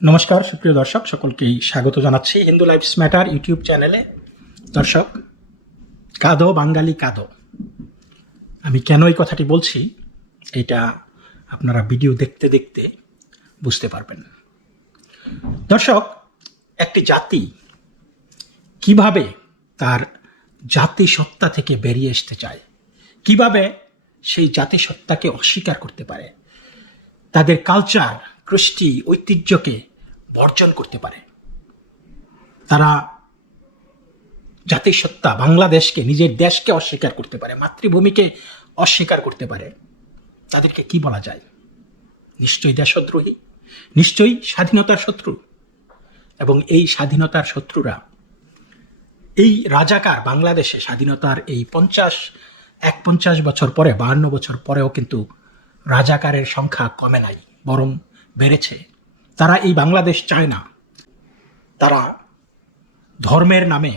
নমস্কার সুপ্রিয় দর্শক, সকলকেই স্বাগত জানাচ্ছি হিন্দু লাইফস ম্যাটার ইউটিউব চ্যানেলে। দর্শক, কাঁদো বাঙালি কাঁদো। আমি কেন এই কথাটি বলছি এটা আপনারা ভিডিও দেখতে দেখতে বুঝতে পারবেন। দর্শক, একটি জাতি কিভাবে তার জাতিসত্তা থেকে বেরিয়ে আসতে চায়, কিভাবে সেই জাতিসত্তাকে অস্বীকার করতে পারে, তাদের কালচার, কৃষ্টি, ঐতিহ্যকে বর্জন করতে পারে, তারা জাতিসত্তা বাংলাদেশকে, নিজের দেশকে অস্বীকার করতে পারে, মাতৃভূমিকে অস্বীকার করতে পারে, তাদেরকে কি বলা যায়? নিশ্চয়ই দেশদ্রোহী, নিশ্চয়ই স্বাধীনতার শত্রু। এবং এই স্বাধীনতার শত্রুরা, এই রাজাকার বাংলাদেশে স্বাধীনতার এই 51 বছর পরে, 52 বছর পরেও কিন্তু রাজাকারের সংখ্যা কমে নাই, বরং বেড়েছে। তারা এই বাংলাদেশ চায় না। তারা ধর্মের নামে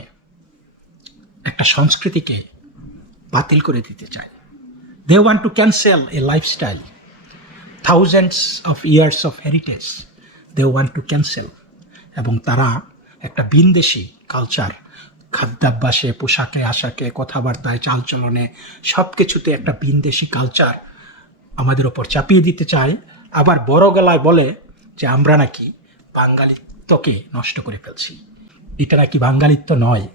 একটা সংস্কৃতিকে বাতিল করে দিতে চায়। They want to cancel a lifestyle, thousands of years of heritage they want to cancel. এবং তারা একটা বিনদেশি কালচার, খাদ্যাভ্যাসে, পোশাকে আশাকে, কথাবার্তায়, চালচলনে, সব কিছুতে একটা বিনদেশি কালচার আমাদের ওপর চাপিয়ে দিতে চায়। আবার বড় গলায় বলে যে আমরা নাকি বাঙালিত্বকে নষ্ট করে ফেলছি। এটা নাকি বাঙালিত্ব নয়,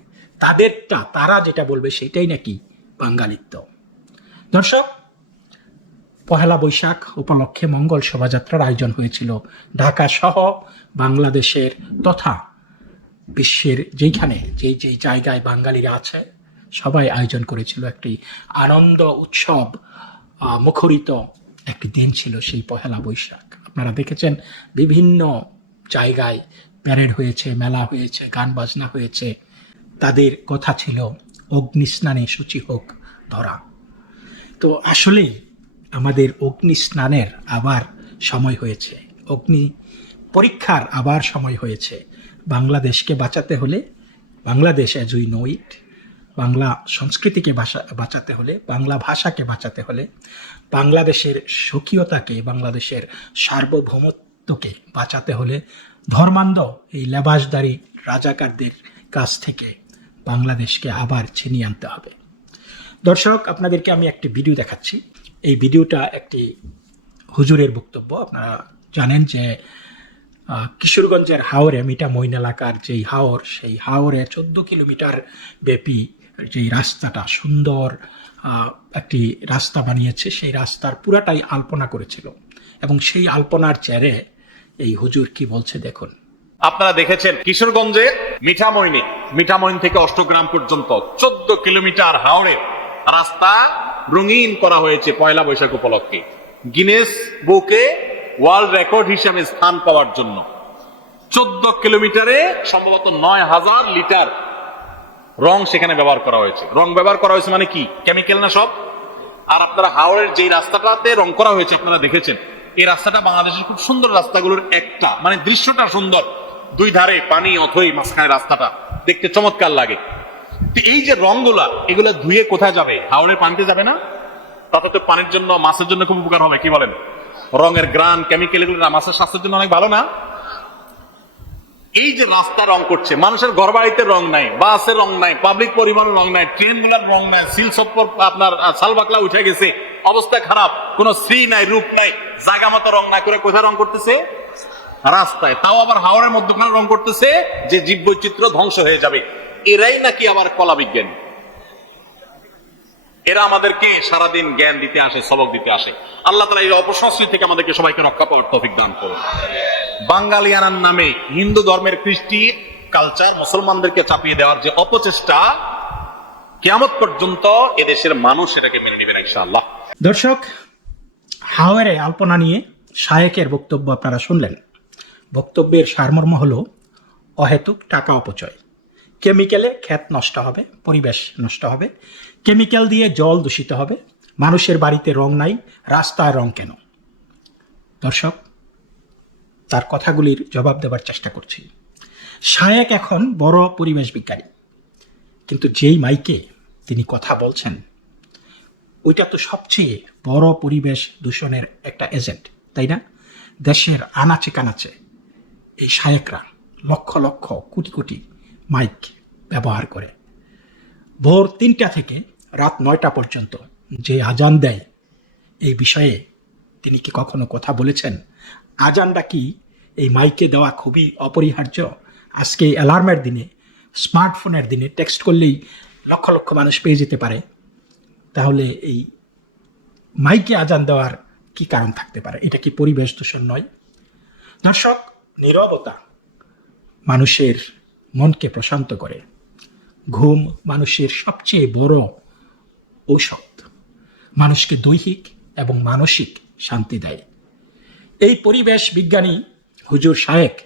তারা যেটা বলবে সেটাই নাকি বাঙালিত্ব। দর্শক, পহেলা বৈশাখ উপলক্ষে মঙ্গল শোভাযাত্রার আয়োজন হয়েছিল ঢাকা সহ বাংলাদেশের তথা বিশ্বের যেইখানে যেই জায়গায় বাঙালিরা আছে সবাই আয়োজন করেছিল। একটি আনন্দ উৎসব মুখরিত একটি দিন ছিল সেই পহেলা বৈশাখ। আপনারা দেখেছেন বিভিন্ন জায়গায় প্যারেড হয়েছে, মেলা হয়েছে, গান বাজনা হয়েছে। তাদের কথা ছিল অগ্নিস্নানে শুচি হোক ধরা। তো আসলেই আমাদের অগ্নি স্নানের আবার সময় হয়েছে, অগ্নি পরীক্ষার আবার সময় হয়েছে। বাংলাদেশকে বাঁচাতে হলে, বাংলাদেশ অ্যাজ উই নো ইট, বাংলা সংস্কৃতিকে বাঁচাতে হলে, বাংলা ভাষাকে বাঁচাতে হলে, বাংলাদেশের স্বকীয়তাকে, বাংলাদেশের সার্বভৌমত্বকে বাঁচাতে হলে ধর্মান্ধ এই লেবাসদারি রাজাকারদের কাছ থেকে বাংলাদেশকে আবার ছিনিয়ে আনতে হবে। দর্শক, আপনাদেরকে আমি একটি ভিডিও দেখাচ্ছি। এই ভিডিওটা একটি হুজুরের বক্তব্য। আপনারা জানেন যে কিশোরগঞ্জের হাওরে, মিঠামইন এলাকার যেই হাওর, সেই হাওরে 14 কিলোমিটার ব্যাপী যেই রাস্তাটা, সুন্দর একটি রাস্তা বানিয়েছে, সেই রাস্তার পুরাটাই আলপনা করেছিল। এবং সেই আলপনার চেরে এই হুজুর কি বলছে দেখুন। আপনারা দেখেছেন কিশোরগঞ্জে মিঠামইন থেকে অষ্টগ্রাম পর্যন্ত 14 কিলোমিটার হাওড়ে রাস্তা রঙিন করা হয়েছে পয়লা বৈশাখ উপলক্ষে, গিনেস বুকে ওয়ার্ল্ড রেকর্ড হিসেবে স্থান পাওয়ার জন্য। 14 কিলোমিটারে সম্ভবত 9000 লিটার রং সেখানে ব্যবহার করা হয়েছে। রং ব্যবহার করা হয়েছে মানে কি? কেমিক্যাল না সব। আর আপনারা হাওড়ের যে রাস্তাটাতে রং করা হয়েছে আপনারা দেখেছেন, এই রাস্তাটা বাংলাদেশের খুব সুন্দর রাস্তাগুলোর একটা, মানে দৃশ্যটা সুন্দর, দুই ধারে পানি, অথই মাঝখানে রাস্তাটা দেখতে চমৎকার লাগে। এই যে রংগুলা, এগুলা ধুয়ে কোথায় যাবে? হাওড়ের পানিতে যাবে না? তাতে তো পানির জন্য, মাছের জন্য খুব উপকার হবে। কি বলেন? রঙের গ্রান, কেমিক্যাল, এগুলো মাছের স্বাস্থ্যের জন্য অনেক ভালো না? এই যে রাস্তা রং করছে, মানুষের ঘর বাড়িতে রং নাই, বাসের রং নাই, পাবলিক পরিবহনের রং নাই, ট্রেন গুলার রং নাই, সিল সপ্পর আপনার সালবাকলা উঠে গেছে, অবস্থা খারাপ, কোন শ্রী নাই, রূপ নাই, জায়গা মতো রং না করে কোথায় রং করতেছে? রাস্তায়। তাও আবার হাওড়ের মধ্যখানে রং করতেছে যে জীববৈচিত্র্য ধ্বংস হয়ে যাবে। এরাই নাকি আবার কলা বিজ্ঞান। এরা আমাদেরকে সারাদিন জ্ঞান দিতে আসে, সবক দিতে আসে। আল্লাহ তাআলা এই অপসংস্কৃতি থেকে আমাদেরকে সবাইকে রক্ষা পাওয়ার তৌফিক দান করুন। বাঙালিয়ানার নামে হিন্দু ধর্মের কৃষ্টি কালচার মুসলমানদেরকে চাপিয়ে দেওয়ার যে অপচেষ্টা, কিয়ামত পর্যন্ত এদেশের মানুষ এটাকে মেনে নেবেন ইনশাআল্লাহ। দর্শক, হাওরে আলপনা নিয়ে শায়েকের বক্তব্য আপনারা শুনলেন। বক্তব্যের সারমর্ম হলো অহেতুক টাকা অপচয়, কেমিক্যালে ক্ষেত নষ্ট হবে, পরিবেশ নষ্ট হবে, কেমিক্যাল দিয়ে জল দূষিত হবে, মানুষের বাড়িতে রং নাই, রাস্তায় রং কেন? দর্শক, তার কথাগুলির জবাব দেবার চেষ্টা করছি। শায়েক এখন বড় পরিবেশ বিজ্ঞানী, কিন্তু যেই মাইকে তিনি কথা বলছেন ওইটা তো সবচেয়ে বড় পরিবেশ দূষণের একটা এজেন্ট, তাই না? দেশের আনাচে কানাচে এই শায়েকরা লক্ষ লক্ষ কোটি কোটি মাইক ব্যবহার করে ভোর 3টা থেকে রাত 9টা পর্যন্ত যে আজান দেয়, এই বিষয়ে তিনি কি কখনো কথা বলেছেন? আজানটা কি এই মাইকে দেওয়া খুবই অপরিহার্য? আজকে অ্যালার্মের দিনে, স্মার্টফোনের দিনে টেক্সট করলেই লক্ষ লক্ষ মানুষ পেয়ে যেতে পারে, তাহলে এই মাইকে আজান দেওয়ার কি কারণ থাকতে পারে? এটা কি পরিবেশ দূষণ নয়? দর্শক, নীরবতা মানুষের মনকে প্রশান্ত করে। ঘুম মানুষের সবচেয়ে বড় ঔষধ, মানুষকে দৈহিক এবং মানসিক শান্তি দেয়। এই পরিবেশ বিজ্ঞানী হুজুর শায়েক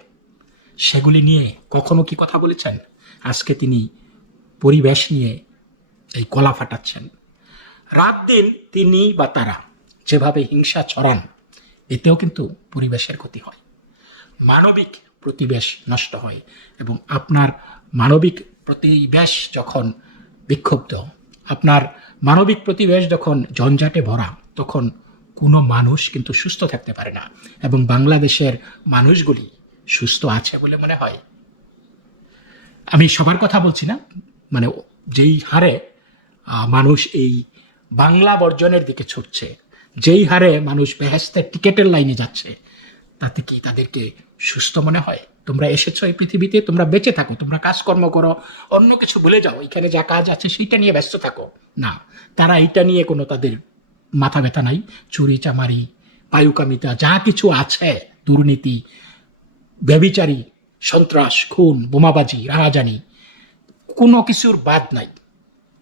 সেগুলি নিয়ে কখনো কি কথা বলেছেন? আজকে তিনি পরিবেশ নিয়ে এই কলা ফাটাচ্ছেন। রাত দিন তিনি বা তারা যেভাবে হিংসা ছড়ান, এতেও কিন্তু পরিবেশের ক্ষতি হয়, মানবিক প্রতিবেশ নষ্ট হয়। এবং আপনার মানবিক প্রতিবেশ যখন বিক্ষুব্ধ, আপনার মানবিক প্রতিবেশ যখন ঝঞ্ঝাটে ভরা, তখন কোনো মানুষ কিন্তু সুস্থ থাকতে পারে না। এবং বাংলাদেশের মানুষগুলি সুস্থ আছে বলে মনে হয়। আমি সবার কথা বলছি না, মানে যেই হারে মানুষ এই বাংলা বর্জনের দিকে ছুটছে, যেই হারে মানুষ বেহেশতের টিকেটের লাইনে যাচ্ছে, তাতে কি তাদেরকে সুস্থ মনে হয়? তোমরা এসেছো এই পৃথিবীতে, তোমরা বেঁচে থাকো, তোমরা কাজকর্ম করো, অন্য কিছু ভুলে যাও, এখানে যা কাজ আছে সেইটা নিয়ে ব্যস্ত থাকো। না, তারা এইটা নিয়ে কোনো তাদের মাথা ব্যথা নাই। চুরি চামারি, পায়ুকামিতা, যা কিছু আছে, দুর্নীতি, ব্যভিচারী, সন্ত্রাস, খুন, বোমাবাজি, রাহাজানি, কোনো কিছুর বাদ নাই।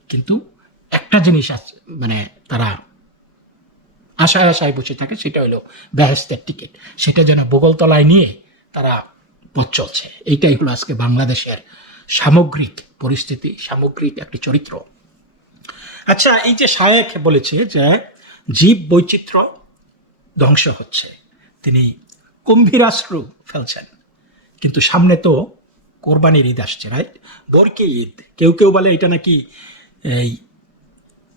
কিন্তু একটা জিনিস আছে, মানে তারা আশায় আশায় বসে থাকে, সেটা হলো বেহেশতের টিকিট। সেটা যেন বগলতলায় নিয়ে তারা পথ চলছে। এইটাই হলো আজকে বাংলাদেশের সামগ্রিক পরিস্থিতি, সামগ্রিক একটি চরিত্র। আচ্ছা, এই যে শায়েক বলেছে যে জীব বৈচিত্র্য ধ্বংস হচ্ছে, তিনি গম্ভীরাশ্রু ফেলছেন। কিন্তু সামনে তো কোরবানির ঈদ আসছে, রাইট? বরকে ঈদ, কেউ কেউ বলে এটা নাকি এই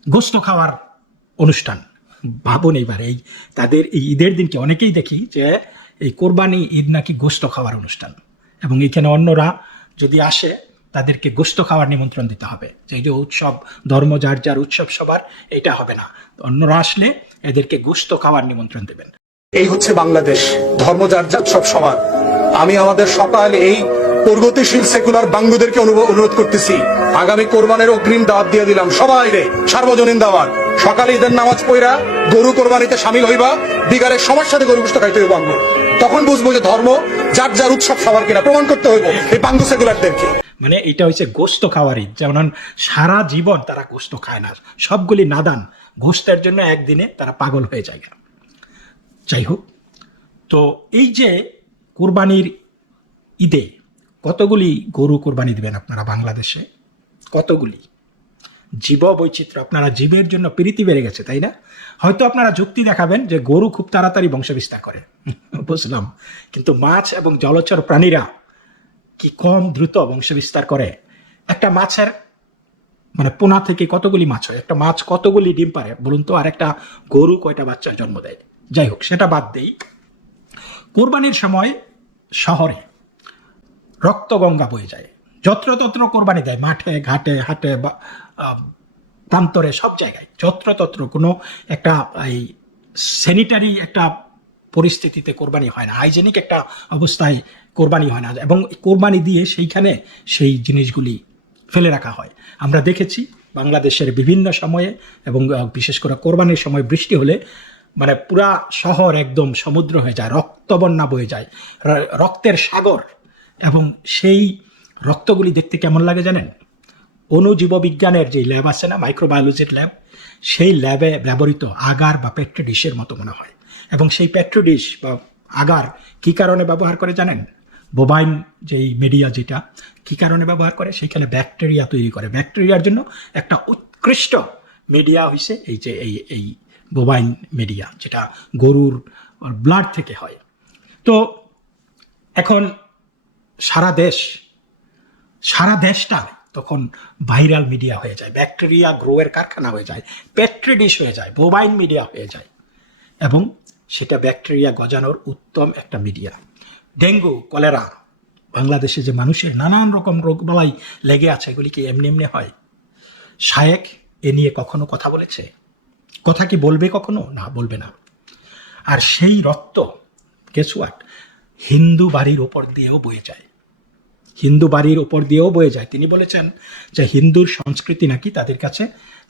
গোস্ত খাওয়ার অনুষ্ঠান। ভাবুন এইবার, এই তাদের এই ঈদের দিনকে অনেকেই দেখি যে এই কোরবানি ঈদ নাকি গোস্ত খাওয়ার অনুষ্ঠান, এবং এখানে অন্যরা যদি আসে তাদেরকে গোস্ত খাওয়ার নিমন্ত্রণ দিতে হবে। যে এই যে উৎসব, ধর্ম যার যার উৎসব সবার, এটা হবে না। অন্যরা আসলে এদেরকে গোস্ত খাওয়ার নিমন্ত্রণ দেবেন। এই হচ্ছে বাংলাদেশ, ধর্ম যার যার সব সমান। আমি আমাদের সকাল এই প্রগতিশীল সেকুলার বাঙ্গুদেরকে অনুরোধ করতেছি, আগামী কোরবানের অগ্রিম দাওয়াত দিয়ে দিলাম সবাই রে, সার্বজনীন দাওয়াত। সকালে ঈদের নামাজ পড়া গরু কোরবানিতে সামিল হইবা, বিকালের সবার সাথে গরু গোশত খাইতে হইব। তখন বুঝবো যে ধর্ম যার যার উৎসব সবার কিনা, প্রমাণ করতে হইব এই বাঙ্গু সেকুলারদেরকে। মানে এটা হচ্ছে গোস্ত খাওয়ার ঈদ। যেমন সারা জীবন তারা গোস্ত খায় না, সবগুলি নাদান, গোস্তের জন্য একদিনে তারা পাগল হয়ে যায়। যাই হোক, তো এই যে কোরবানির ঈদে কতগুলি গরু কোরবানি দিবেন আপনারা বাংলাদেশে? কতগুলি? জীব বৈচিত্র্য, আপনারা জীবের জন্য প্রীতি বেড়ে গেছে, তাই না? হয়তো আপনারা যুক্তি দেখাবেন যে গরু খুব তাড়াতাড়ি বংশবিস্তার করে, বুঝলাম, কিন্তু মাছ এবং জলচর প্রাণীরা কি কম দ্রুত বংশবিস্তার করে? একটা মাছের মানে পোনা থেকে কতগুলি মাছ হয়? একটা মাছ কতগুলি ডিম পারে বলুন তো? আর একটা গরু কয়টা বাচ্চার জন্ম দেয়? যাই হোক, সেটা বাদ দেই। কোরবানির সময় শহরে রক্তগঙ্গা বয়ে যায়, যত্রতত্র কোরবানি দেয়, মাঠে ঘাটে হাটে প্রান্তরে সব জায়গায় যত্রতত্র। কোনো একটা এই স্যানিটারি একটা পরিস্থিতিতে কোরবানি হয় না, হাইজেনিক একটা অবস্থায় কোরবানি হয় না, এবং কোরবানি দিয়ে সেইখানে সেই জিনিসগুলি ফেলে রাখা হয়। আমরা দেখেছি বাংলাদেশের বিভিন্ন সময়ে, এবং বিশেষ করে কোরবানির সময় বৃষ্টি হলে মানে পুরা শহর একদম সমুদ্র হয়ে যায়, রক্তবন্যা বয়ে যায়, রক্তের সাগর। এবং সেই রক্তগুলি দেখতে কেমন লাগে জানেন? অণুজীববিজ্ঞানের যে ল্যাব আছে না, মাইক্রোবায়োলজির ল্যাব, সেই ল্যাবে ব্যবহৃত আগার বা পেট্রি ডিশের মতো মনে হয়। এবং সেই পেট্রি ডিশ বা আগার কি কারণে ব্যবহার করে জানেন? বোবাইন যেই মিডিয়া, যেটা কি কারণে ব্যবহার করে? সেইখানে ব্যাকটেরিয়া তৈরি করে। ব্যাকটেরিয়ার জন্য একটা উৎকৃষ্ট মিডিয়া হয়েছে এই যে এই বোবাইন মিডিয়া, যেটা গরুর ব্লাড থেকে হয়। তো এখন সারা দেশটা তখন ভাইরাল মিডিয়া হয়ে যায়, ব্যাকটেরিয়া গ্রোয়ের কারখানা হয়ে যায়, পেট্রি ডিশ হয়ে যায়, বোবাইন মিডিয়া হয়ে যায়, এবং সেটা ব্যাকটেরিয়া গজানোর উত্তম একটা মিডিয়া। ডেঙ্গু, কলেরা, বাংলাদেশে যে মানুষের নানান রকম রোগবালাই লেগে আছে, এগুলি কি এমনি এমনি হয়? শায়েক এ নিয়ে কখনো কথা বলেছে? কথা কি বলবে কখনো? না, বলবে না। আর সেই রক্ত কেসুয়াট হিন্দু বাড়ির ওপর দিয়েও বয়ে যায়, হিন্দু বাড়ির ওপর দিয়েও বয়ে যায়। তিনি বলেছেন যে হিন্দুর সংস্কৃতি নাকি তাদের কাছে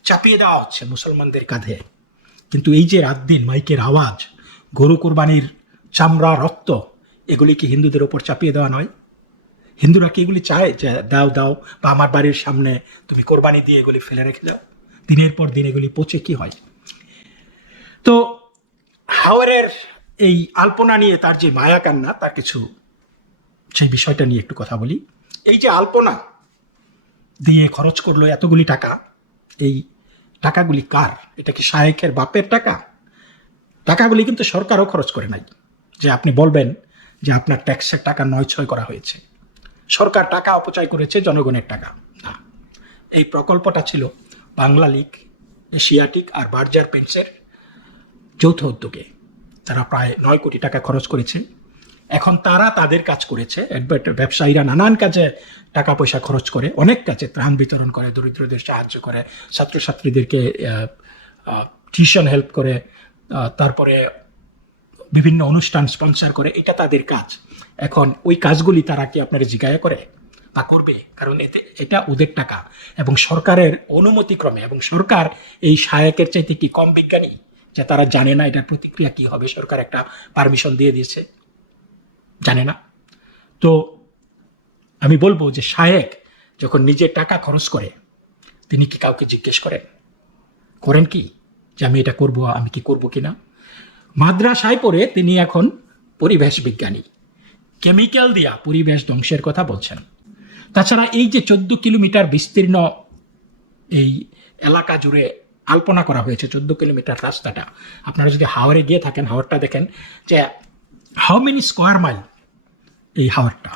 চাপিয়ে দেওয়া হচ্ছে মুসলমানদের কাঁধে। কিন্তু এই যে রাত দিন মাইকের আওয়াজ, গরু কোরবানির চামড়া, রক্ত, এগুলি কি হিন্দুদের ওপর চাপিয়ে দেওয়া নয়? হিন্দুরা কি এগুলি চায় যে দাও দাও, বা আমার বাড়ির সামনে তুমি কোরবানি দিয়ে এগুলি ফেলে রেখে দাও? দিনের পর দিন এগুলি পচে কি হয়? তো হাওরের এই আলপনা নিয়ে তার যে মায়া কান্না, তার কিছু সেই বিষয়টা নিয়ে একটু কথা বলি। এই যে আলপনা দিয়ে খরচ করলো এতগুলি টাকা, এই টাকাগুলি কার? এটা কি শায়েখের বাপের টাকা? টাকাগুলি কিন্তু সরকারও খরচ করে নাই যে আপনি বলবেন যে আপনার ট্যাক্সের টাকা নয় করা হয়েছে। সরকার টাকা অপচয় করেছে, জনগণের টাকা না। এই প্রকল্পটা ছিল বাংলা লীগ, এশিয়াটিক আর বার্জার পেন্টসের যৌথ উদ্যোগে। তারা প্রায় 9 কোটি টাকা খরচ করেছে। এখন তারা তাদের কাজ করেছে, ব্যবসায়ীরা নানান কাজে টাকা পয়সা খরচ করে, অনেক কাজে ত্রাণ বিতরণ করে, দরিদ্রদের সাহায্য করে, ছাত্রছাত্রীদেরকে টিউশন হেল্প করে, তারপরে বিভিন্ন অনুষ্ঠান স্পন্সর করে, এটা তাদের কাজ। এখন ওই কাজগুলি তারা কি আপনারা জিজ্ঞাসা করে বা করবে? কারণ এটা ওদের টাকা এবং সরকারের অনুমতিক্রমে। এবং সরকার এই শায়েকের চাইতে কি কম বিজ্ঞানী যে তারা জানে না এটার প্রতিক্রিয়া কি হবে? সরকার একটা পারমিশন দিয়ে দিয়েছে, জানে না। তো আমি বলবো যে শায়েক যখন নিজের টাকা খরচ করে, তিনি কি কাউকে জিজ্ঞেস করেন কি যে আমি এটা করব, আমি কি করব কিনা? মাদ্রাসায় পড়ে তিনি এখন পরিবেশ বিজ্ঞানী, কেমিক্যাল দিয়া পরিবেশ ধ্বংসের কথা বলছেন। তাছাড়া এই যে 14 কিলোমিটার বিস্তীর্ণ এই এলাকা জুড়ে আলপনা করা হয়েছে, 14 কিলোমিটার রাস্তাটা, আপনারা যদি হাওড়ে গিয়ে থাকেন, হাওড়টা দেখেন যে হাউ মেনি স্কোয়ার মাইল এই হাওড়টা,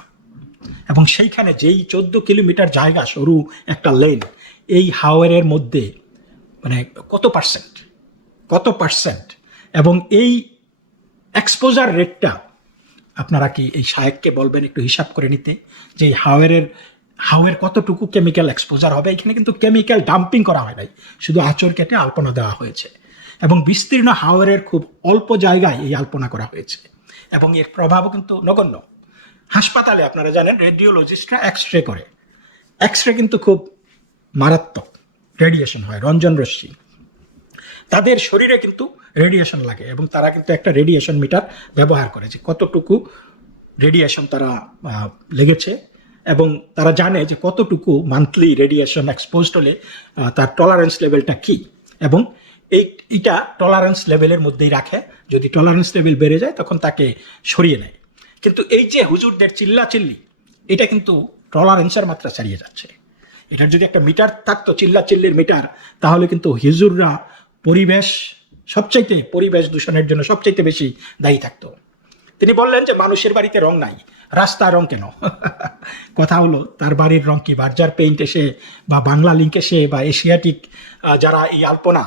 এবং সেইখানে যেই 14 কিলোমিটার জায়গা, সরু একটা লেন, এই হাওরের মধ্যে মানে কত পার্সেন্ট, এবং এই এক্সপোজার রেটটা আপনারা কি এই শায়েককে বলবেন একটু হিসাব করে নিতে, যে হাওয়ের কতটুকু কেমিক্যাল এক্সপোজার হবে? এখানে কিন্তু কেমিক্যাল ডাম্পিং করা হয় নাই, শুধু আঁচড় কেটে আলপনা দেওয়া হয়েছে। এবং বিস্তীর্ণ হাওরের খুব অল্প জায়গায় এই আলপনা করা হয়েছে, এবং এর প্রভাবও কিন্তু নগণ্য। হাসপাতালে আপনারা জানেন রেডিওলজিস্টরা এক্স-রে করে, এক্স-রে কিন্তু খুব মারাত্মক রেডিয়েশন হয়, রঞ্জন রশ্মি, তাদের শরীরে কিন্তু রেডিয়েশন লাগে, এবং তারা কিন্তু একটা রেডিয়েশন মিটার ব্যবহার করে যে কতটুকু রেডিয়েশন তারা লেগেছে, এবং তারা জানে যে কতটুকু মান্থলি রেডিয়েশন এক্সপোজড হলে তার টলারেন্স লেভেলটা কি, এবং এইটা টলারেন্স লেভেলের মধ্যেই রাখে। যদি টলারেন্স লেভেল বেড়ে যায় তখন তাকে সরিয়ে নেয়। কিন্তু এই যে হুজুরদের চিল্লাচিল্লি, এটা কিন্তু টলারেন্সের মাত্রা ছাড়িয়ে যাচ্ছে। এটার যদি একটা মিটার থাকতো, চিল্লাচিল্লির মিটার, তাহলে কিন্তু হুজুররা পরিবেশ দূষণের জন্য সবচাইতে বেশি দায়ী থাকতো। তিনি বললেন যে মানুষের বাড়িতে রং নাই, রাস্তার রং কেন? কথা হলো তার বাড়ির রং কি বার্জার পেইন্ট এসে বা বাংলা লিঙ্ক এসে বা এশিয়াটিক যারা এই আলপনা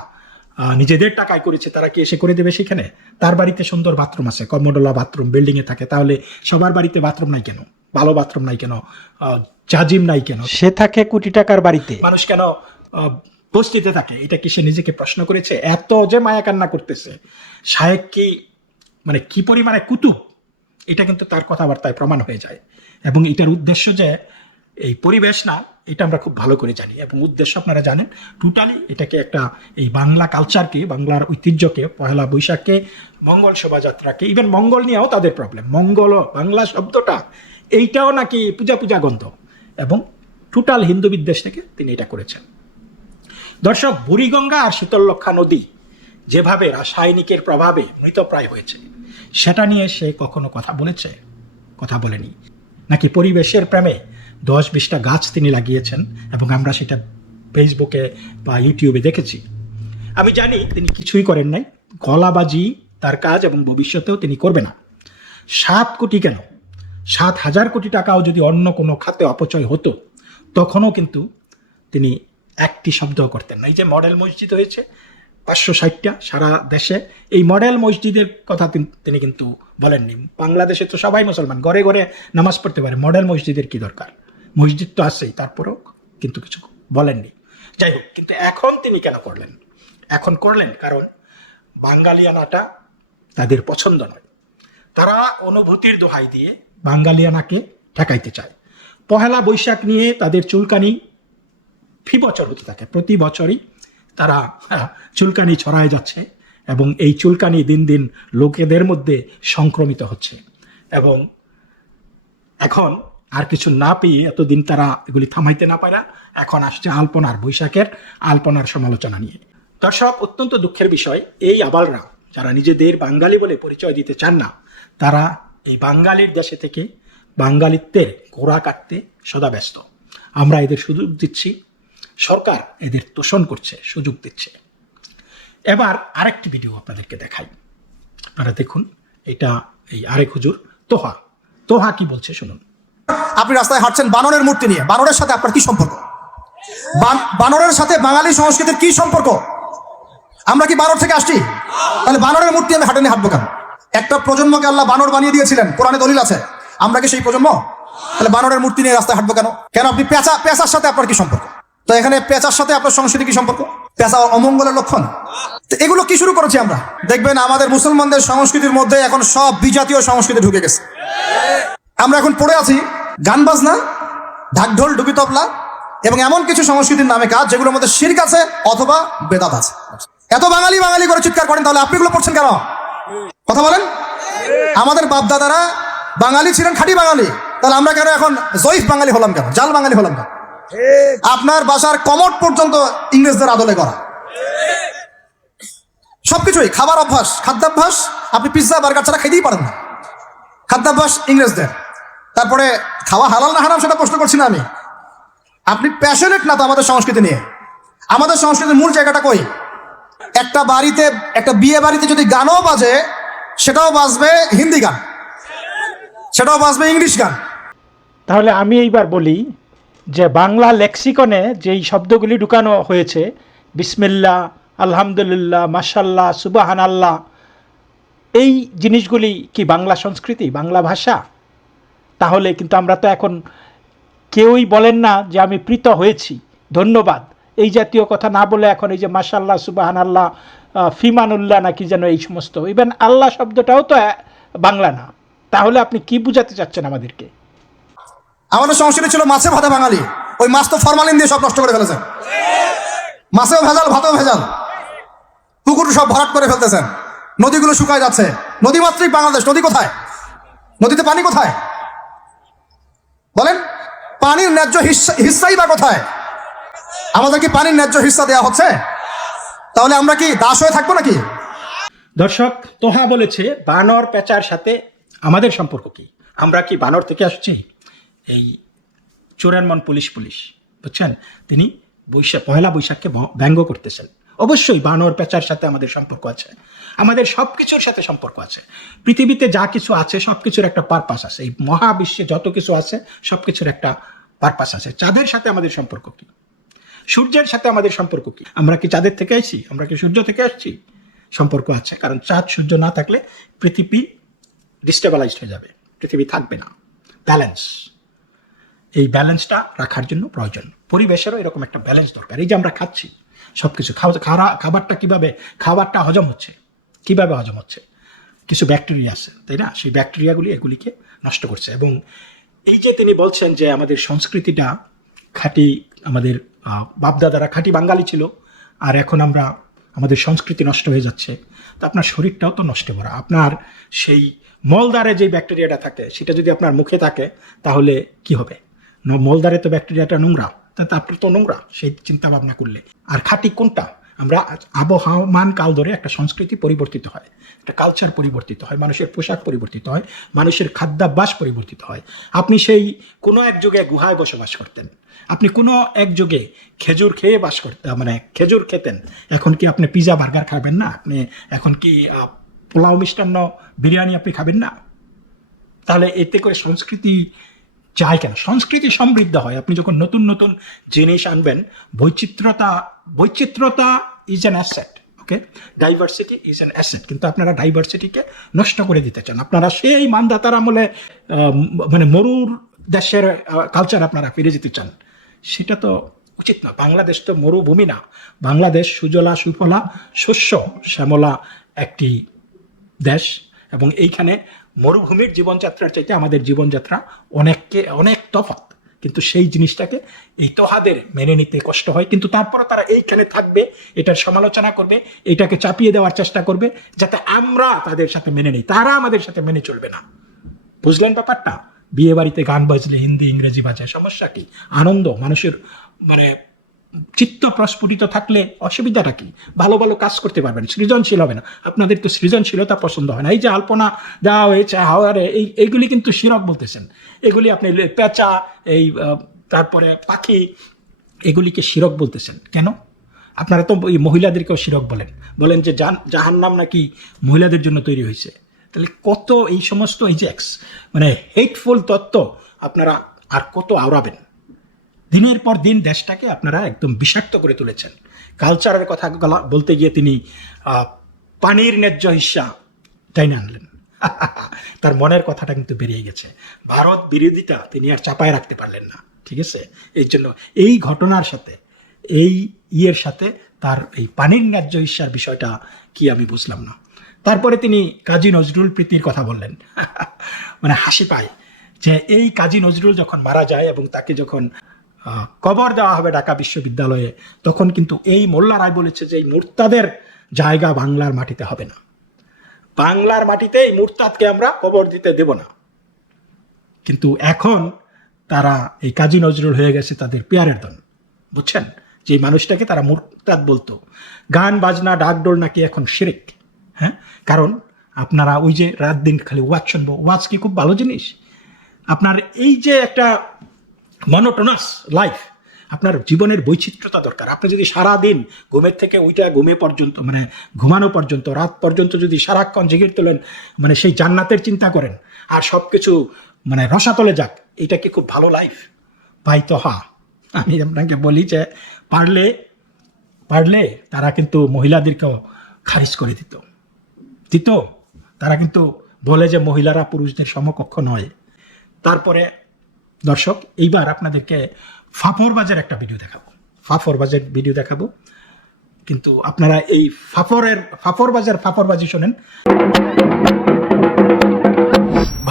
নিজেদের টাকায় করেছে তারা কি এসে করে দেবে সেখানে? তার বাড়িতে সুন্দর বাথরুম আছে, কমোডোলা বাথরুম বিল্ডিংয়ে থাকে, তাহলে সবার বাড়িতে বাথরুম নাই কেন? ভালো বাথরুম নাই কেন? জাজিম নাই কেন? সে থাকে কোটি টাকার বাড়িতে, মানুষ কেন বস্তিতে থাকে? এটা কি সে নিজেকে প্রশ্ন করেছে? এত যে মায়া কান্না করতেছে, শায়েক কি মানে কি পরিমাণে কুতুব, এটা কিন্তু তার কথাবার্তায় প্রমাণ হয়ে যায়। এবং এটার উদ্দেশ্য যে এই পরিবেশ না, এটা আমরা খুব ভালো করে জানি, এবং উদ্দেশ্য আপনারা জানেন। টোটালি এটাকে একটা এই বাংলা কালচারকে, বাংলার ঐতিহ্যকে, পহেলা বৈশাখকে, মঙ্গল শোভাযাত্রাকে, ইভেন মঙ্গল নিয়েও তাদের প্রবলেম। মঙ্গল বাংলা শব্দটা এইটাও নাকি পূজা গন্ধ, এবং টোটাল হিন্দু বিদ্বেষ থেকে তিনি এটা করেছেন। দর্শক, বুড়িগঙ্গা আর শীতললক্ষা নদী যেভাবে রাসায়নিকের প্রভাবে মৃতপ্রায় হয়েছে, সেটা নিয়ে সে কখনো কথা বলেছে? কথা বলেনি। নাকি পরিবেশের প্রেমে 10-20টা গাছ তিনি লাগিয়েছেন, এবং আমরা সেটা ফেসবুকে বা ইউটিউবে দেখেছি। আমি জানি তিনি কিছুই করেন নাই, গলাবাজি তার কাজ, এবং ভবিষ্যতেও তিনি করবে না। 7 কোটি কেন, 7,000 কোটি টাকাও যদি অন্য কোনো খাতে অপচয় হতো, তখনও কিন্তু তিনি একটি শব্দ করতেন না। এই যে মডেল মসজিদ হয়েছে, 560টা সারা দেশে। এই মডেল মসজিদের কথা তিনি কিন্তু বলেননি। বাংলাদেশে তো সবাই মুসলমান, ঘরে ঘরে নামাজ পড়তে পারে, মডেল মসজিদের কি দরকার? মসজিদ তো আছেই, তারপরেও কিন্তু কিছু বলেননি। যাই হোক, কিন্তু এখন তিনি কেন করলেন? এখন করলেন কারণ বাঙালিয়ানাটা তাদের পছন্দ নয়। তারা অনুভূতির দোহাই দিয়ে বাঙালিয়ানাকে ঠেকাইতে চায়। পহেলা বৈশাখ নিয়ে তাদের চুলকানি ফি বছর হতে থাকে, প্রতি বছরই তারা চুলকানি ছড়ায় যাচ্ছে এবং এই চুলকানি দিন দিন লোকেদের মধ্যে সংক্রমিত হচ্ছে। এবং এখন আর কিছু না পেয়ে এতদিন তারা এগুলি থামাইতে না পারে, এখন আসছে আলপনার, বৈশাখের আলপনার সমালোচনা নিয়ে। দর্শক, অত্যন্ত দুঃখের বিষয়, এই আবালরা যারা নিজেদের বাঙালি বলে পরিচয় দিতে চান না, তারা এই বাঙালির দেশে থেকে বাঙালিত্বের গোড়া কাটতে সদা ব্যস্ত। আমরা এদের সুযোগ দিচ্ছি, সরকার এদের তোষণ করছে, সুযোগ দিচ্ছে। এবার আরেকটি ভিডিও আপনাদেরকে দেখাই, আপনারা দেখুন। এটা এই আরেক হুজুর তোহা কি বলছে শুনুন। আপনি রাস্তায় হাঁটছেন বানরের মূর্তি নিয়ে, বানরের সাথে আপনার কি সম্পর্ক? বানরের সাথে বাঙালি সংস্কৃতির কি সম্পর্ক? আমরা কি বানর থেকে আসছি? তাহলে বানরের মূর্তি আমি হাঁটে নিয়ে হাঁটবো কেন? একটা প্রজন্মকে আল্লাহ বানর বানিয়ে দিয়েছিলেন, কোরআনে দলিল আছে। আমরা কি সেই প্রজন্ম? তাহলে বানরের মূর্তি নিয়ে রাস্তায় হাঁটবো কেন? কেন আপনি পেঁচার সাথে আপনার কি সম্পর্ক? তো এখানে পেঁচার সাথে আপনার সংস্কৃতি কি সম্পর্ক? পেঁচা অমঙ্গলের লক্ষণ। তো এগুলো কি শুরু করেছি আমরা? দেখবেন আমাদের মুসলমানদের সংস্কৃতির মধ্যে এখন সব বিজাতীয় সংস্কৃতি ঢুকে গেছে। আমরা এখন পড়ে আছি গান বাজনা, ঢাকঢোল, ডুবি তবলা এবং এমন কিছু সংস্কৃতির নামে কাজ যেগুলোর মধ্যে শিরক আছে অথবা বেদাত আছে। এত বাঙালি বাঙালি করে চিৎকার করেন, তাহলে আপনি এগুলো পড়ছেন কেন? কথা বলেন। আমাদের বাপ দাদারা বাঙালি ছিলেন, খাঁটি বাঙালি, তাহলে আমরা কেন এখন জয়ীফ বাঙালি হলাম কেন? জাল বাঙালি হলাম কেন? আপনার বাসার কমোড পর্যন্ত ইংরেজদের আদলে করা। সবকিছুই খাবার অভ্যাস, খাদ্যাভ্যাস, আপনি পিৎজা বার্গার ছাড়া খেতেই পারেন না, খাদ্যাভ্যাস ইংরেজদের। তারপরে খাওয়া হালাল না হারাম সেটা প্রশ্ন করছি না আমি। আপনি প্যাশনেট না তো আমাদের সংস্কৃতি নিয়ে? আমাদের সংস্কৃতির মূল জায়গাটা কই? একটা বাড়িতে, একটা বিয়ে বাড়িতে যদি গানও বাজে, সেটাও বাজবে হিন্দি গান, সেটাও বাজবে ইংলিশ গান। তাহলে আমি এইবার বলি যে বাংলা লেক্সিকনে যেই শব্দগুলি ঢুকানো হয়েছে, বিসমিল্লাহ, আলহামদুলিল্লাহ, মাশাল্লাহ, সুবহানাল্লাহ, এই জিনিসগুলি কি বাংলা সংস্কৃতি, বাংলা ভাষা? তাহলে কিন্তু আমরা তো এখন কেউই বলেন না যে আমি প্রীত হয়েছি, ধন্যবাদ, এই জাতীয় কথা না বলে এখন এই যে মাশাল্লাহ, সুবহানাল্লাহ, ফিমানুল্লাহ নাকি যেন এই সমস্ত, ইভেন আল্লাহ শব্দটাও তো বাংলা না। তাহলে আপনি কি বুঝাতে চাচ্ছেন আমাদেরকে? আমাদের সংস্কৃতি ছিল মাছে ভাতে বাঙালি, ওই মাছ তো ফরমালিন দিয়ে সব নষ্ট করে ফেলেছেন। মাছেও ভেজাল, ভাতেও ভেজাল, পুকুর সব ভরাট করে ফেলতেছেন, নদীগুলো শুকায় যাচ্ছে। নদী মাত্রই বাংলাদেশ, নদী কোথায়? নদীতে পানি কোথায় বলেন? পানির ন্যায্য হিস্সাই বা কোথায়? আমাদের কি পানির ন্যায্য হিস্সা দেওয়া হচ্ছে? তাহলে আমরা কি দাস হয়ে থাকবো নাকি? দর্শক, তোহা বলেছে বানর পেঁচার সাথে আমাদের সম্পর্ক কি? আমরা কি বানর থেকে আসছি? এই চোরানমন পুলিশ বুঝছেন, তিনি পহেলা বৈশাখকে ব্যঙ্গ করতেছেন। অবশ্যই বানর পেঁচার সাথে আমাদের সম্পর্ক আছে, আমাদের সব কিছুর সাথে সম্পর্ক আছে। পৃথিবীতে যা কিছু আছে সব কিছুর একটা পারপাস আছে। এই মহাবিশ্বে যত কিছু আছে সব কিছুর একটা পারপাস আছে। চাঁদের সাথে আমাদের সম্পর্ক কি? সূর্যের সাথে আমাদের সম্পর্ক কি? আমরা কি চাঁদের থেকে আসছি? আমরা কি সূর্য থেকে আসছি? সম্পর্ক আছে, কারণ চাঁদ সূর্য না থাকলে পৃথিবী ডিস্টেবিলাইজড হয়ে যাবে, পৃথিবী থাকবে না। ব্যালেন্স, এই ব্যালেন্সটা রাখার জন্য প্রয়োজন। পরিবেশেরও এরকম একটা ব্যালেন্স দরকার। এই যে আমরা খাচ্ছি সব কিছু, খাবারটা কিভাবে, খাবারটা হজম হচ্ছে, কিভাবে হজম হচ্ছে? কিছু ব্যাকটেরিয়া আছে, তাই না? সেই ব্যাকটেরিয়াগুলি এগুলিকে নষ্ট করছে। এবং এই যে তিনি বলছেন যে আমাদের সংস্কৃতিটা খাঁটি, আমাদের বাপদাদারা খাঁটি বাঙালি ছিল, আর এখন আমাদের সংস্কৃতি নষ্ট হয়ে যাচ্ছে। তো আপনার শরীরটাও তো নষ্ট করা। আপনার সেই মলদ্বারে যে ব্যাকটেরিয়াটা থাকে সেটা যদি আপনার মুখে থাকে তাহলে কি হবে? মলদ্বারে তো ব্যাকটেরিয়াটা নোংরা, তাতে আপনার তো নোংরা সেই চিন্তা ভাবনা করলে। আর খাঁটি কোনটা? আমরা আবহমান কাল ধরে একটা সংস্কৃতি পরিবর্তিত হয়, একটা কালচার পরিবর্তিত হয়, মানুষের পোশাক পরিবর্তিত হয়, মানুষের খাদ্যাভ্যাস পরিবর্তিত হয়। আপনি সেই কোনো এক যুগে গুহায় বসবাস করতেন, আপনি কোনো এক যুগে খেজুর খেয়ে বাস করতেন, মানে খেজুর খেতেন। এখন কি আপনি পিজা বার্গার খাবেন না? আপনি এখন কি পোলাও, মিষ্টান্ন, বিরিয়ানি আপনি খাবেন না? তাহলে এতে করে সংস্কৃতি চাই কেন? সংস্কৃতি সমৃদ্ধ হয় আপনি যখন নতুন নতুন জিনিস আনবেন। বৈচিত্র্যতা is an asset. Okay, diversity is an asset, কিন্তু আপনারা ডাইভার্সিটিকে নষ্ট করে দিতে চান। আপনারা সেই মানদাতার আমলে মানে মরুর দেশের কালচার আপনারা ফিরে যেতে চান, সেটা তো উচিত না। বাংলাদেশ তো মরুভূমি না, বাংলাদেশ সুজলা সুফলা শস্য শ্যামলা একটি দেশ, এবং এইখানে মরুভূমির জীবনযাত্রার চাইতে আমাদের জীবনযাত্রা অনেক তফাৎ। কিন্তু সেই জিনিসটাকে এই তোহাদের মেনে নিতে কষ্ট হয়, কিন্তু তারপরে তারা এইখানে থাকবে, এটার সমালোচনা করবে, এটাকে চাপিয়ে দেওয়ার চেষ্টা করবে যাতে আমরা তাদের সাথে মেনে নিই, তারা আমাদের সাথে মেনে চলবে না। বুঝলেন ব্যাপারটা? বিয়ে বাড়িতে গান বাজলে হিন্দি ইংরেজি বাজায়, সমস্যা কি? আনন্দ, মানুষের মানে চিত্ত প্রস্ফুটিত থাকলে অসুবিধাটা কি? ভালো ভালো কাজ করতে পারবেন, সৃজনশীল হবে না। আপনাদের তো সৃজনশীলতা পছন্দ হয় না। এই যে আলপনা দেওয়া হয়েছে হাওয়ারে, এইগুলি কিন্তু শিরক বলতেছেন। এগুলি আপনি পেঁচা, এই তারপরে পাখি, এগুলিকে শিরক বলতেছেন কেন? আপনারা তো ওই মহিলাদেরকেও শিরক বলেন যে জাহান্নাম নাকি মহিলাদের জন্য তৈরি হয়েছে। তাহলে কত এই সমস্ত এই যে মানে হেটফুল তত্ত্ব আপনারা আর কত আওড়াবেন? দিনের পর দিন দেশটাকে আপনারা একদম বিষাক্ত করে তুলেছেন। কালচারের কথা বলতে গিয়ে তিনি পানির ন্যায্য হিস্সা টাইনে আনলেন। তার মনের কথাটা কিন্তু বেরিয়ে গেছে। ভারত বিরোধিতা তিনি আর চাপায় রাখতে পারলেন না, ঠিক আছে? এই জন্য এই ঘটনার সাথে, এই ইয়ের সাথে তার এই পানির ন্যায্য হিস্সার বিষয়টা কি আমি বুঝলাম না। তারপরে তিনি কাজী নজরুল প্রীতির কথা বললেন। মানে হাসি পায় যে এই কাজী নজরুল যখন মারা যায় এবং তাকে যখন কবর দেওয়া হবে ঢাকা বিশ্ববিদ্যালয়ে, তখন কিন্তু এই মোল্লা রায় বলেছে যে এই মুরতাদের জায়গা বাংলার মাটিতে হবে না, বাংলার মাটিতে এই মুরতাদকে আমরা কবর দিতে দেব না। কিন্তু এখন তারা এই কাজী নজরুল হয়ে গেছে তাদের পেয়ারের দল, বুঝছেন? যে মানুষটাকে তারা মুরতাদ বলতো। গান বাজনা ডাকডোল নাকি এখন শিরিক। হ্যাঁ, কারণ আপনারা ওই যে রাত দিন খালি ওয়াজ শুনবো, ওয়াজ কি খুব ভালো জিনিস? আপনার এই যে একটা মনোটোনাস লাইফ, আপনার জীবনের বৈচিত্র্যতা দরকার। আপনি যদি সারাদিন ঘুমের থেকে ওইটা ঘুমে পর্যন্ত, মানে ঘুমানো পর্যন্ত, রাত পর্যন্ত যদি সারাক্ষণ জেগে তোলেন, মানে সেই জান্নাতের চিন্তা করেন আর সব কিছু মানে রসাতলে যাক, এটা কি খুব ভালো লাইফ? ভাই তো হ্যাঁ, আমি আপনাকে বলি যে পারলে তারা কিন্তু মহিলাদেরকেও খারিজ করে দিত। তারা কিন্তু বলে যে মহিলারা পুরুষদের সমকক্ষ নয়। তারপরে দর্শক, এইবার আপনাদেরকে ফাফরবাজের একটা ভিডিও দেখাবো, কিন্তু আপনারা এই ফাফরবাজি শোনেন।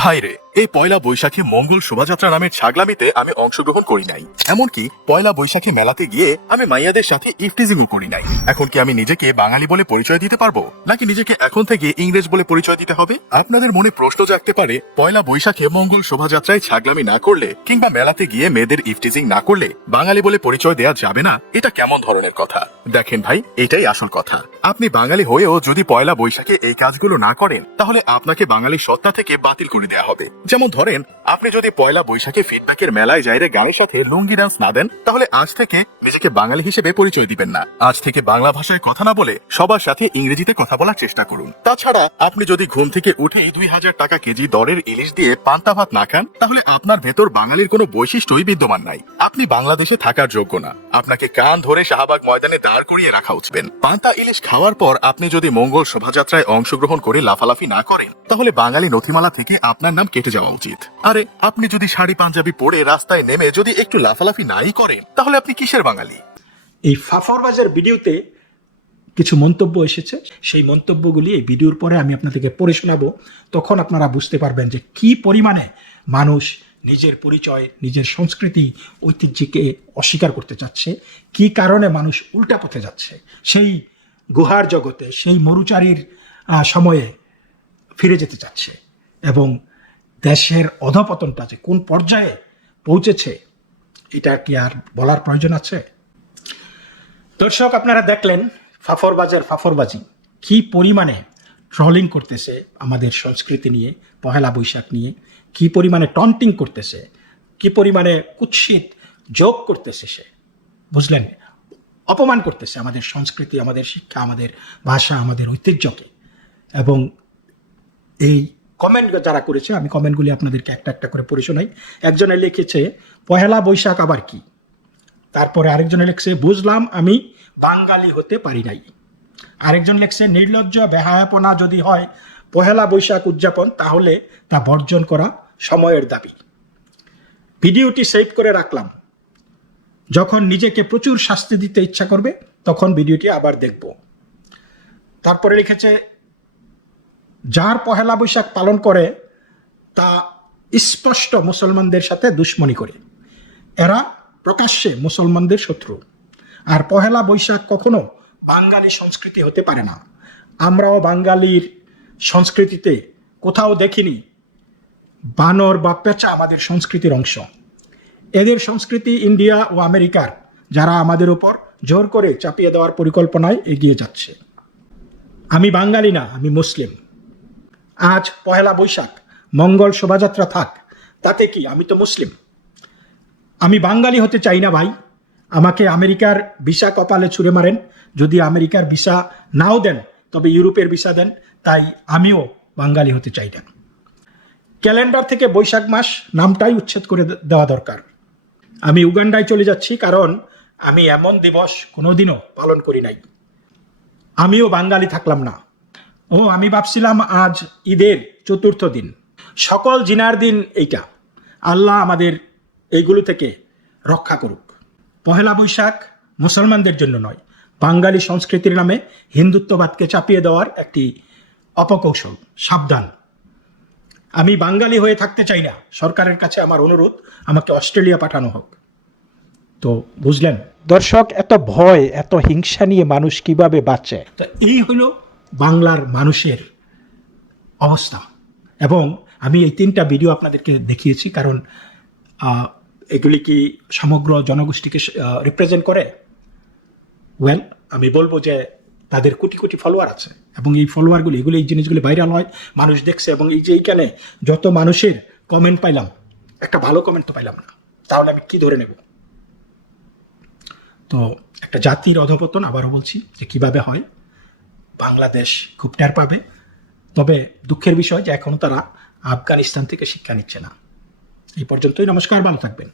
ভাইরে, এই পয়লা বৈশাখে মঙ্গল শোভাযাত্রা নামের ছাগলামিতে আমি অংশগ্রহণ করি নাই। এমনকি পয়লা বৈশাখে মেলাতে গিয়ে আমি মাইয়াদের সাথে ইফটিজিংও করি নাই। এখন কি আমি নিজেকে বাঙালি বলে পরিচয় দিতে পারবো, নাকি নিজেকে এখন থেকে ইংরেজ বলে পরিচয় দিতে হবে? আপনাদের মনে প্রশ্ন জাগতে পারে, পয়লা বৈশাখে মঙ্গল শোভাযাত্রায় ছাগলামি না করলে কিংবা মেলাতে গিয়ে মেয়েদের ইফটিজিং না করলে বাঙালি বলে পরিচয় দেওয়া যাবে না, এটা কেমন ধরনের কথা? দেখেন ভাই, এটাই আসল কথা। আপনি বাঙালি হয়েও যদি পয়লা বৈশাখে এই কাজগুলো না করেন, তাহলে আপনাকে বাঙালি সত্তা থেকে বাতিল করে দেওয়া হবে। যেমন ধরেন, আপনি যদি পয়লা বৈশাখে ফিডব্যাকের মেলায় যাইরে গানের সাথে লুঙ্গি ডান্স না দেন, তাহলে আজ থেকে নিজেকে বাঙালি হিসেবে পরিচয় দিবেন না। আজ থেকে বাংলা ভাষায় কথা না বলে সবার সাথে ইংরেজিতে কথা বলার চেষ্টা করুন। তাছাড়া আপনি যদি ঘুম থেকে উঠে 2000 টাকা কেজি দরের ইলিশ দিয়ে পান্তা ভাত না খান, তাহলে আপনার ভেতর বাঙালির কোনো বৈশিষ্ট্যই বিদ্যমান নাই। আপনি বাংলাদেশে থাকার যোগ্য না। আপনাকে কান ধরে শাহবাগ ময়দানে দাঁড় করিয়ে রাখা উচিত। পান্তা ইলিশ খাওয়ার পর আপনি যদি মঙ্গল শোভাযাত্রায় অংশগ্রহণ করে লাফালাফি না করেন, তাহলে বাঙালি নথিমালা থেকে আপনার নাম কেটে যাওয়া উচিত। আরে, আপনি যদি শাড়ি পাঞ্জাবি পরে রাস্তায় নেমে যদি একটু লাফালাফি নাই করেন, তাহলে আপনি কিসের বাঙালি? এই ফাফরবাজের ভিডিওতে কিছু মন্তব্য এসেছে, সেই মন্তব্যগুলি এই ভিডিওর পরে আমি আপনাদেরকে পড়ে শোনাবো। তখন আপনারা বুঝতে পারবেন যে কি পরিমাণে মানুষ নিজের পরিচয়, নিজের সংস্কৃতি, ঐতিহ্যকে অস্বীকার করতে চাচ্ছে, কি কারণে মানুষ উল্টা পথে যাচ্ছে, সেই গুহার জগতে, সেই মরুচারীর সময়ে ফিরে যেতে চাচ্ছে, এবং দেশের অধপতনটা যে কোন পর্যায়ে পৌঁছেছে, এটা কি আর বলার প্রয়োজন আছে? দর্শক, আপনারা দেখলেন ফাফরবাজি কি পরিমাণে ট্রলিং করতেছে আমাদের সংস্কৃতি নিয়ে, পহেলা বৈশাখ নিয়ে, কি পরিমাণে টন্টিং করতেছে, কি পরিমাণে কুৎসিত যোগ করতেছে সে, বুঝলেন? অপমান করতেছে আমাদের সংস্কৃতি, আমাদের শিক্ষা, আমাদের ভাষা, আমাদের ঐতিহ্যকে। এবং এই কমেন্ট যারা করেছে, আমি কমেন্টগুলি আপনাদেরকে একটা একটা করে পড়ে শোনাই। একজনে লিখেছে, পহেলা বৈশাখ আবার কি? তারপরে আরেকজনে লিখছে, বুঝলাম আমি বাঙালি হতে পারি নাই। আরেকজন লেখছে, নির্লজ্জ বেহায়াপনা যদি হয় পহেলা বৈশাখ উদযাপন, তাহলে তা বর্জন করা সময়ের দাবি। ভিডিওটি সেভ করে রাখলাম, যখন নিজেকে প্রচুর শাস্তি দিতে ইচ্ছা করবে তখন ভিডিওটি আবার দেখব। তারপরে লিখেছে, যার পহেলা বৈশাখ পালন করে তা স্পষ্ট মুসলমানদের সাথে দুশ্মনী করে, এরা প্রকাশ্যে মুসলমানদের শত্রু। আর পহেলা বৈশাখ কখনো বাঙালি সংস্কৃতি হতে পারে না। আমরাও বাঙালির সংস্কৃতিতে কোথাও দেখিনি বানর বা পেঁচা আমাদের সংস্কৃতির অংশ। এদের সংস্কৃতি ইন্ডিয়া ও আমেরিকার, যারা আমাদের উপর জোর করে চাপিয়ে দেওয়ার পরিকল্পনায় এগিয়ে যাচ্ছে। আমি বাঙালি না, আমি মুসলিম। আজ পহেলা বৈশাখ, মঙ্গল শোভাযাত্রা থাক, তাতে কি, আমি তো মুসলিম। আমি বাঙালি হতে চাই না ভাই। আমাকে আমেরিকার ভিসা কপালে ছুঁড়ে মারেন, যদি আমেরিকার ভিসা নাও দেন তবে ইউরোপের ভিসা দেন, তাই আমিও বাঙালি হতে চাই না। ক্যালেন্ডার থেকে বৈশাখ মাস নামটাই উচ্ছেদ করে দেওয়া দরকার। আমি উগান্ডায় চলে যাচ্ছি, কারণ আমি এমন দিবস কোনোদিনও পালন করি নাই। আমিও বাঙালি থাকলাম না। ও, আমি ভাবছিলাম আজ ঈদের চতুর্থ দিন। সকল জিনার দিন এইটা। আল্লাহ আমাদের এইগুলো থেকে রক্ষা করুক। পহেলা বৈশাখ মুসলমানদের জন্য নয়, বাঙালি সংস্কৃতির নামে হিন্দুত্ববাদকে চাপিয়ে দেওয়ার একটি অপকৌশল। সাবধান। আমি বাঙালি হয়ে থাকতে চাই না। সরকারের কাছে আমার অনুরোধ, আমাকে অস্ট্রেলিয়া পাঠানো হোক। তো বুঝলেন দর্শক, এত ভয়, এত হিংসা নিয়ে মানুষ কিভাবে বাঁচে। তো এই হলো বাংলার মানুষের অবস্থা। এবং আমি এই 3টা ভিডিও আপনাদেরকে দেখিয়েছি, কারণ এগুলি কি সমগ্র জনগোষ্ঠীকে রিপ্রেজেন্ট করে? ওয়েল, আমি বলবো যে তাদের কোটি কোটি ফলোয়ার আছে, এবং এই ফলোয়ারগুলি, এগুলি, এই জিনিসগুলি ভাইরাল হয়, মানুষ দেখছে। এবং এই যে এইখানে যত মানুষের কমেন্ট পাইলাম, একটা ভালো কমেন্ট তো পাইলাম না, তাহলে আমি কি ধরে নেব? তো একটা জাতির অধঃপতন, আবারও বলছি, যে কিভাবে হয় বাংলাদেশ খুব টের পাবে। তবে দুঃখের বিষয় যে এখনো তারা আফগানিস্তান থেকে শিক্ষা নিচ্ছে না। এই পর্যন্তই। নমস্কার, ভালো থাকবেন।